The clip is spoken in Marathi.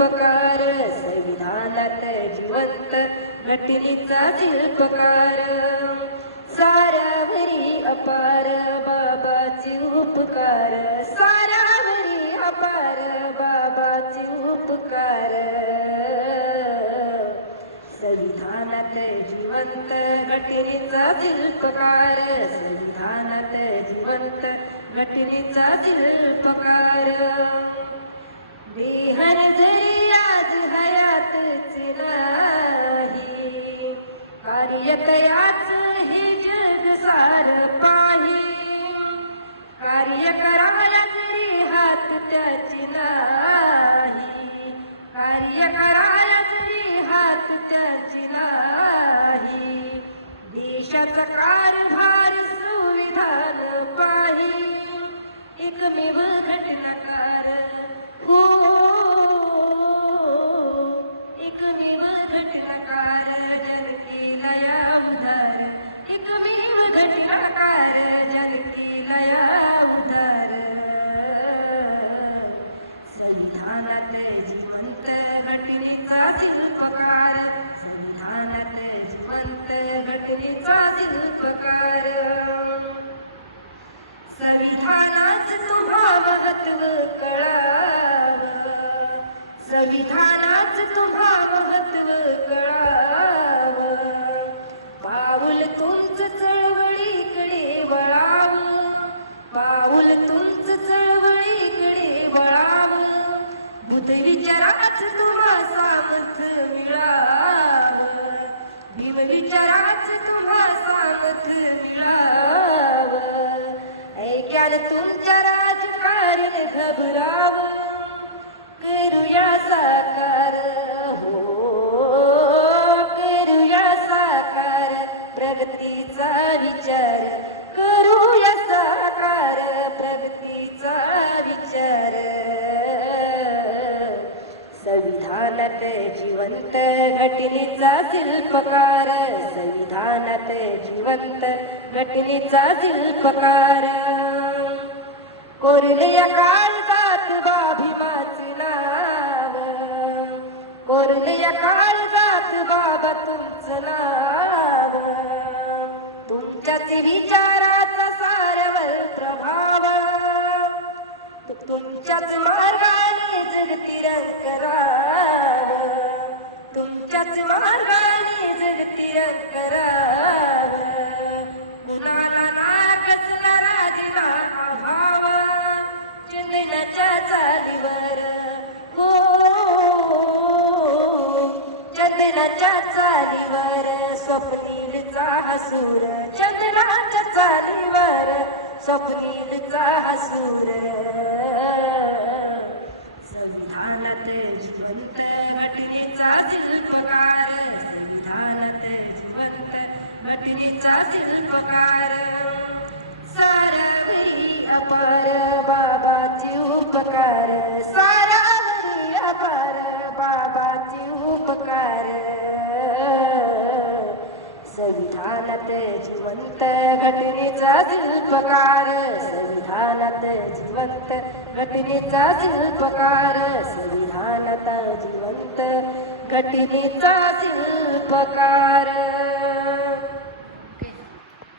शिल्पकार, संविधानात जिवंत घटनेचा शिल्पकार. साऱ्यावरी अपार बाबाचे उपकार, साऱ्यावरी अपार बाबाचे उपकार. संविधानात जिवंत घटनेचा शिल्पकार, संविधानात जिवंत घटनेचा शिल्पकार. देहर जरी आज हयातचे नाही, कार्य कयाच हे जग सार पाही. कार्य कराया जरी हात त्याची नाही, कार्य कराया जरी हात त्याची नाही. देशाचा कारभार संविधान पाही, एकमेव घटनाकार हो, एकमेव घटनाकार जनतेला या उदार, एकमेव घटनाकार जनतेला या उदार. संविधानात जिवंत घटनेचा शिल्पकार, संविधानात जिवंत घटनेचा शिल्पकार. संविधानाचं तुम्हा महत्व कळावं, संविधानाचं तुम्हा महत्व कळावं. पाऊल तुमचं चळवळीकडे वळावं, पाऊल तुमचं चळवळीकडे वळावं. बुद्धविचाराचं तुम्हा सामर्थ्य मिळावं, भीमविचाराचं तुम्हा सामर्थ्य मिळावं. ऐक्यान तुमच्या राजकारणी घबरावं, करूया साकार हो, करूया साकार प्रगतीचा विचार, करूया साकार प्रगतीचा विचार. संविधानात जिवंत घटनेचा शिल्पकार, संविधानात जिवंत घटनेचा शिल्पकार. कोरलेया काळजात भीमाचे नाव, कोरलेया काळजात बाबा तुमचं नाव. तुमच्याच विचाराचा सारवर प्रभाव, तुमच्याच मार्गाने जगती रंग करावं, तुमच्याच मार्गाने जगती रंग करावं. कुणाला नागसला राजीला अभाव, चंदनाच्या चालीवर हो, चंदनाच्या चालीवर स्वप्नीलचा हसूर, चंदनाच्या चालीवर स्वप्नीलचा हसूर. संविधानात जिवंत घटनेचा शिल्पकार, संविधानात जिवंत घटनेचा शिल्पकार. साऱ्यावरी अपार बाबाचे उपकार, साऱ्यावरी अपार बाबाचे उपकार. संविधानात जिवंत घटनेचा शिल्पकार, संविधानात जिवंत घटनेचा शिल्पकार, संविधानात जिवंत घटनेचा शिल्पकार.